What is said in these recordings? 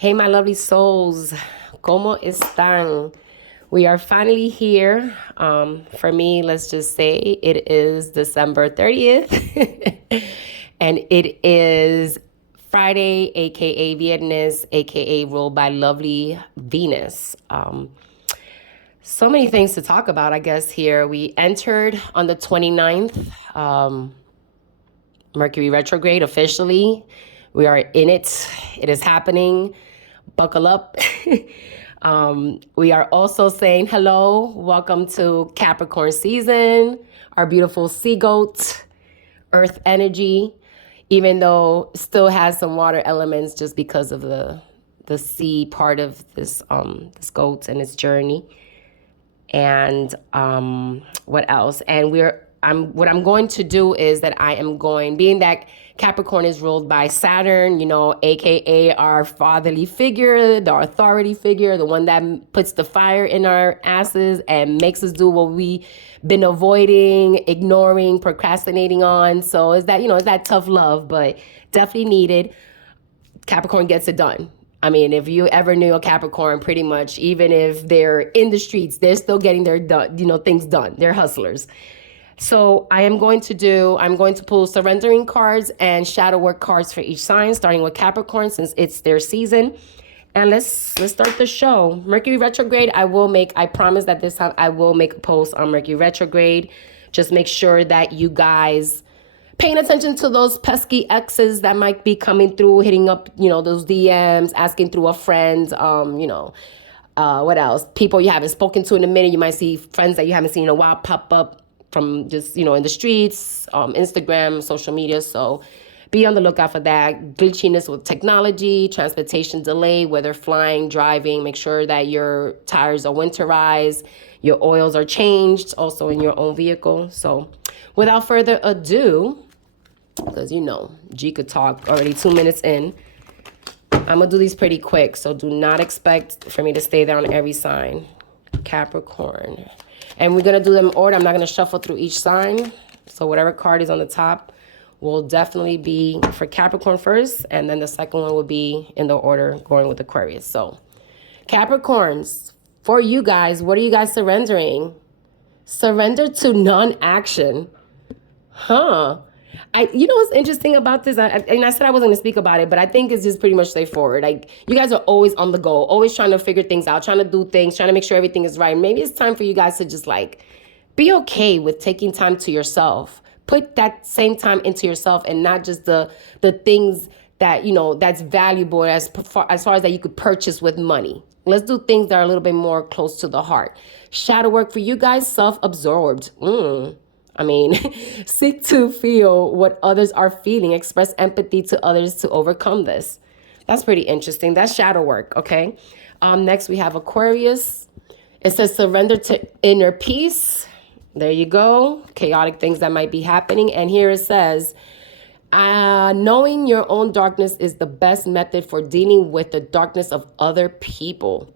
Hey, my lovely souls, ¿cómo están? We are finally here. For me, let's just say it is December 30th, and it is Friday, aka Viernes, aka ruled by lovely Venus. So many things to talk about, I guess, here. We entered on the 29th, Mercury retrograde officially. We are in it. It is happening. Buckle up. We are also saying hello. Welcome to Capricorn season, our beautiful sea goat, earth energy, even though it still has some water elements just because of the sea part of this goat and its journey. And what else? And what I'm going to do is that I am going, being that Capricorn is ruled by Saturn, aka our fatherly figure, the authority figure, the one that puts the fire in our asses and makes us do what we been avoiding, ignoring, procrastinating on. So it's that tough love, but definitely needed. Capricorn gets it done. I mean, if you ever knew a Capricorn, pretty much, even if they're in the streets, they're still getting their things done. They're hustlers. So I'm going to pull surrendering cards and shadow work cards for each sign, starting with Capricorn since it's their season. And let's start the show. Mercury retrograde, I promise that this time I will make a post on Mercury retrograde. Just make sure that you guys paying attention to those pesky exes that might be coming through, hitting up, those DMs, asking through a friend, what else? People you haven't spoken to in a minute. You might see friends that you haven't seen in a while pop up from just, in the streets, Instagram, social media. So be on the lookout for that. Glitchiness with technology, transportation delay, whether flying, driving. Make sure that your tires are winterized, your oils are changed, also in your own vehicle. So without further ado, because G could talk already 2 minutes in. I'm going to do these pretty quick, so do not expect for me to stay there on every sign. Capricorn. And we're going to do them in order. I'm not going to shuffle through each sign. So whatever card is on the top will definitely be for Capricorn first, and then the second one will be in the order going with Aquarius. So Capricorns, for you guys, what are you guys surrendering? Surrender to non-action. What's interesting about this? I said I wasn't going to speak about it, but I think it's just pretty much straightforward. Like, you guys are always on the go, always trying to figure things out, trying to do things, trying to make sure everything is right. Maybe it's time for you guys to just be okay with taking time to yourself. Put that same time into yourself and not just the things that, that's valuable as far as that you could purchase with money. Let's do things that are a little bit more close to the heart. Shadow work for you guys, self-absorbed. Seek to feel what others are feeling. Express empathy to others to overcome this. That's pretty interesting. That's shadow work, okay? Next, we have Aquarius. It says surrender to inner peace. There you go. Chaotic things that might be happening. And here it says, knowing your own darkness is the best method for dealing with the darkness of other people.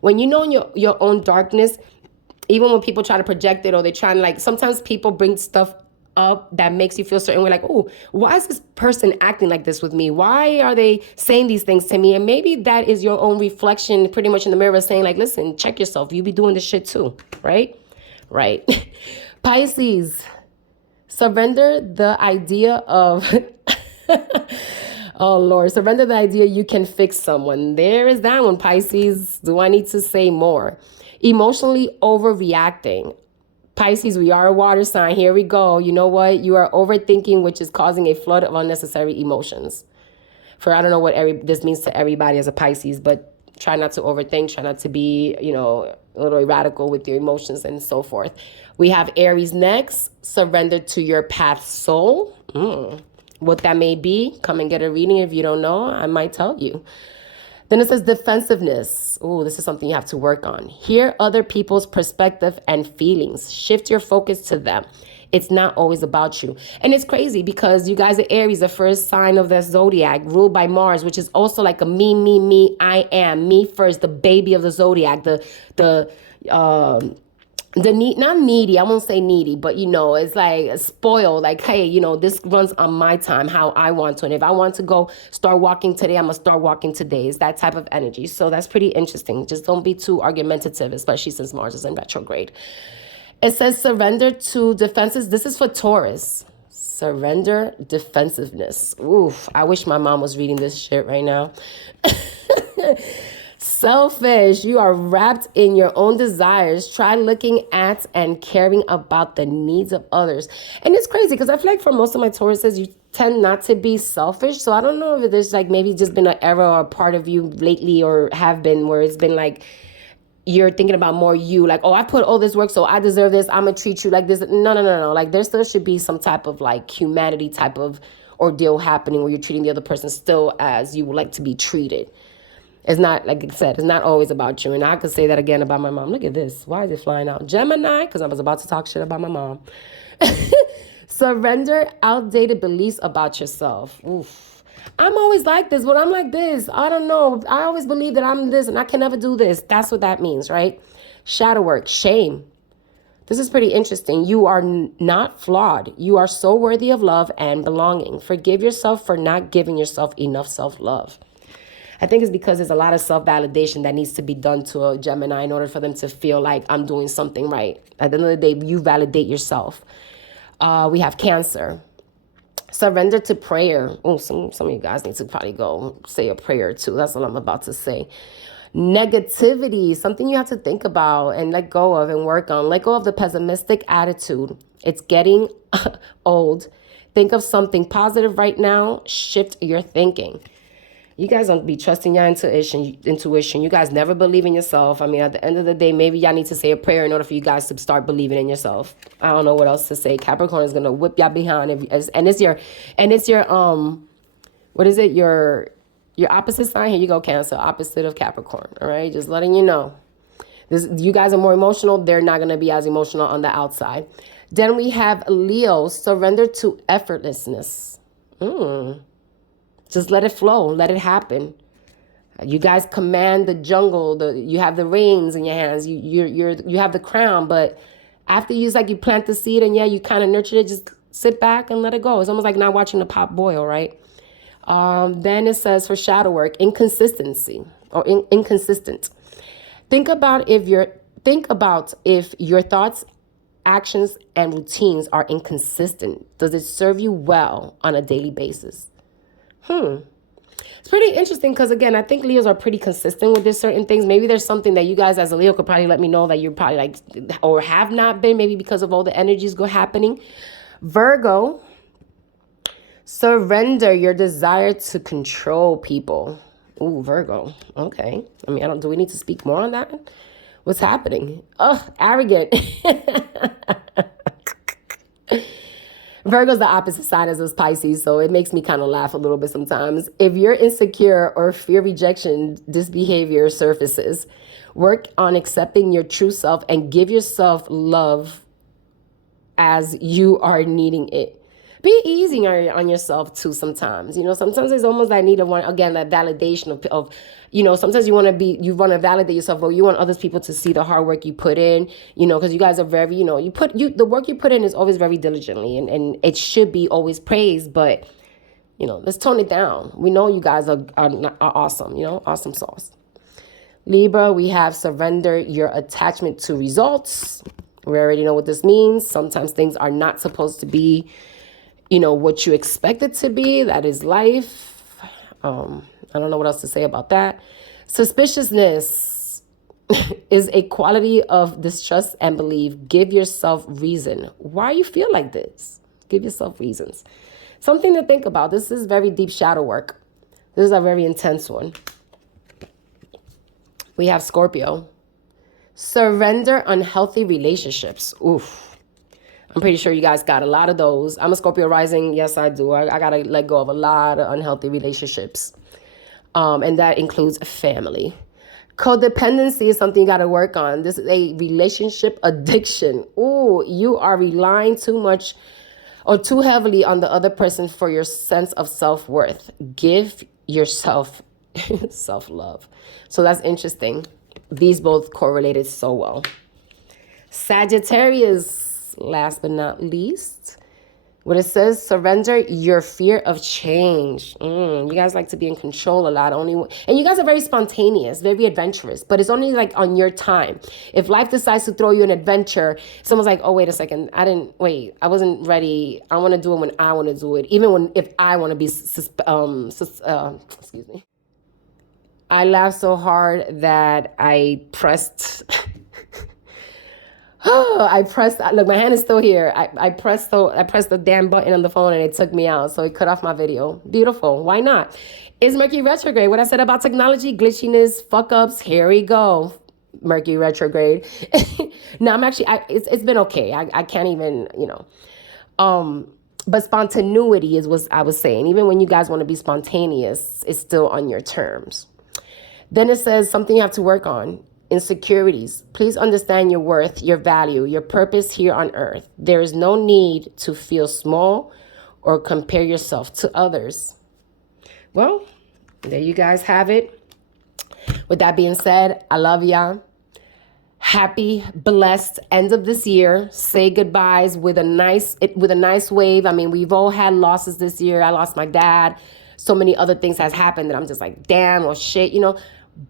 When you know your own darkness, even when people try to project it or they're trying to sometimes people bring stuff up that makes you feel certain way, oh, why is this person acting like this with me? Why are they saying these things to me? And maybe that is your own reflection pretty much in the mirror saying listen, check yourself. You be doing this shit too, right? Right. Pisces, surrender the idea of, oh Lord, surrender the idea you can fix someone. There is that one, Pisces. Do I need to say more? Emotionally overreacting. Pisces, we are a water sign. Here we go. You know what? You are overthinking, which is causing a flood of unnecessary emotions. I don't know what this means to everybody as a Pisces, but try not to overthink. Try not to be, a little radical with your emotions and so forth. We have Aries next. Surrender to your path soul. What that may be, come and get a reading. If you don't know, I might tell you. Then it says defensiveness. Oh, this is something you have to work on. Hear other people's perspective and feelings. Shift your focus to them. It's not always about you. And it's crazy because you guys are Aries, the first sign of the zodiac, ruled by Mars, which is also like a me, I am, me first, the baby of the zodiac, the the need, not needy, I won't say needy, but it's like spoiled, like, hey, this runs on my time, how I want to, and if I want to go start walking today, I'm gonna start walking today. It's that type of energy. So that's pretty interesting. Just don't be too argumentative, especially since Mars is in retrograde. It says surrender to defenses. This is for Taurus. Surrender defensiveness. Oof, I wish my mom was reading this shit right now. Selfish. You are wrapped in your own desires. Try looking at and caring about the needs of others. And it's crazy because I feel like for most of my Tauruses, you tend not to be selfish. So I don't know if there's like maybe just been an era or a part of you lately or have been where it's been like you're thinking about more you, like, oh, I put all this work, so I deserve this. I'm going to treat you like this. No. Like there still should be some type of like humanity type of ordeal happening where you're treating the other person still as you would like to be treated. It's not, like I said, it's not always about you. And I could say that again about my mom. Look at this. Why is it flying out? Gemini, because I was about to talk shit about my mom. Surrender outdated beliefs about yourself. Oof. I'm always like this, but I'm like this. I don't know. I always believe that I'm this and I can never do this. That's what that means, right? Shadow work, shame. This is pretty interesting. You are not flawed. You are so worthy of love and belonging. Forgive yourself for not giving yourself enough self-love. I think it's because there's a lot of self-validation that needs to be done to a Gemini in order for them to feel like I'm doing something right. At the end of the day, you validate yourself. We have Cancer. Surrender to prayer. Oh, some of you guys need to probably go say a prayer too. That's what I'm about to say. Negativity, something you have to think about and let go of and work on. Let go of the pessimistic attitude. It's getting old. Think of something positive right now. Shift your thinking. You guys don't be trusting your intuition. You guys never believe in yourself. I mean, at the end of the day, maybe y'all need to say a prayer in order for you guys to start believing in yourself. I don't know what else to say. Capricorn is gonna whip y'all behind it's your what is it? Your opposite sign. Here you go, Cancer, opposite of Capricorn. All right, just letting you know. You guys are more emotional. They're not gonna be as emotional on the outside. Then we have Leo. Surrender to effortlessness. Just let it flow. Let it happen. You guys command the jungle. You have the reins in your hands. You have the crown. But after it's like you plant the seed and you kind of nurture it. Just sit back and let it go. It's almost like not watching the pot boil, right? Then it says for shadow work, inconsistency or inconsistent. Think about if your thoughts, actions, and routines are inconsistent. Does it serve you well on a daily basis? It's pretty interesting because, again, I think Leos are pretty consistent with this certain things. Maybe there's something that you guys as a Leo could probably let me know that you're probably like, or have not been, maybe because of all the energies happening. Virgo, surrender your desire to control people. Ooh, Virgo. Okay. I mean, do we need to speak more on that? What's happening? Oh, arrogant. Virgo's the opposite sign as those Pisces, so it makes me kind of laugh a little bit sometimes. If you're insecure or fear rejection, this behavior surfaces. Work on accepting your true self and give yourself love as you are needing it. Be easy on yourself too sometimes. Sometimes it's almost like need that validation of sometimes you want to validate yourself, but you want other people to see the hard work you put in, because you guys are very, the work you put in is always very diligently and it should be always praised, but, let's tone it down. We know you guys are awesome, awesome sauce. Libra, we have surrender your attachment to results. We already know what this means. Sometimes things are not supposed to be what you expect it to be. That is life. I don't know what else to say about that. Suspiciousness is a quality of distrust and belief. Give yourself reason. Why you feel like this? Give yourself reasons. Something to think about. This is very deep shadow work. This is a very intense one. We have Scorpio. Surrender unhealthy relationships. Oof. I'm pretty sure you guys got a lot of those. I'm a Scorpio rising. Yes, I do. I got to let go of a lot of unhealthy relationships. And that includes family. Codependency is something you got to work on. This is a relationship addiction. Ooh, you are relying too much or too heavily on the other person for your sense of self-worth. Give yourself self-love. So that's interesting. These both correlated so well. Sagittarius, last but not least, what it says, surrender your fear of change. You guys like to be in control a lot. And you guys are very spontaneous, very adventurous, but it's only like on your time. If life decides to throw you an adventure, someone's like, oh, wait a second. I wasn't ready. I want to do it when I want to do it. Even if I want to be, excuse me. I laughed so hard that I pressed... look, my hand is still here. I pressed the damn button on the phone and it took me out. So it cut off my video. Beautiful. Why not? Is Mercury retrograde. What I said about technology, glitchiness, fuck ups. Here we go. Mercury retrograde. No, it's been okay. I can't even, but spontaneity is what I was saying. Even when you guys want to be spontaneous, it's still on your terms. Then it says something you have to work on. Insecurities. Please understand your worth, your value, your purpose here on earth. There is no need to feel small or compare yourself to others. Well, there you guys have it. With that being said, I love y'all. Happy, blessed end of this year. Say goodbyes with a nice wave. I mean, we've all had losses this year. I lost my dad. So many other things has happened that I'm just like, damn, or shit,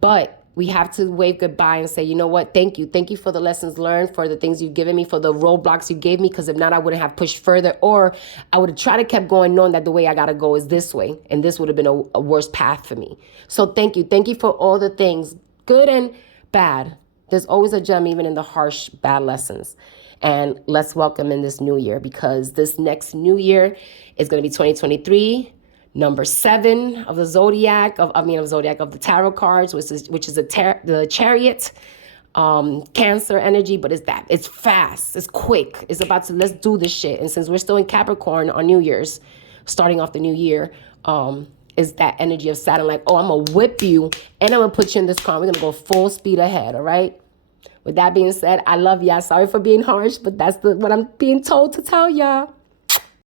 But we have to wave goodbye and say, you know what? Thank you. Thank you for the lessons learned, for the things you've given me, for the roadblocks you gave me. Because if not, I wouldn't have pushed further, or I would have tried to kept going, knowing that the way I got to go is this way. And this would have been a worse path for me. So thank you. Thank you for all the things, good and bad. There's always a gem, even in the harsh, bad lessons. And let's welcome in this new year, because this next new year is going to be 2023. Number 7 of the zodiac of the tarot cards, which is the Chariot, Cancer energy. But it's fast, it's quick, it's about to, let's do this shit. And since we're still in Capricorn on New Year's, starting off the new year, is that energy of Saturn, like, oh, I'm gonna whip you and I'm gonna put you in this car. We're gonna go full speed ahead. All right. With that being said, I love y'all. Sorry for being harsh, but that's what I'm being told to tell y'all.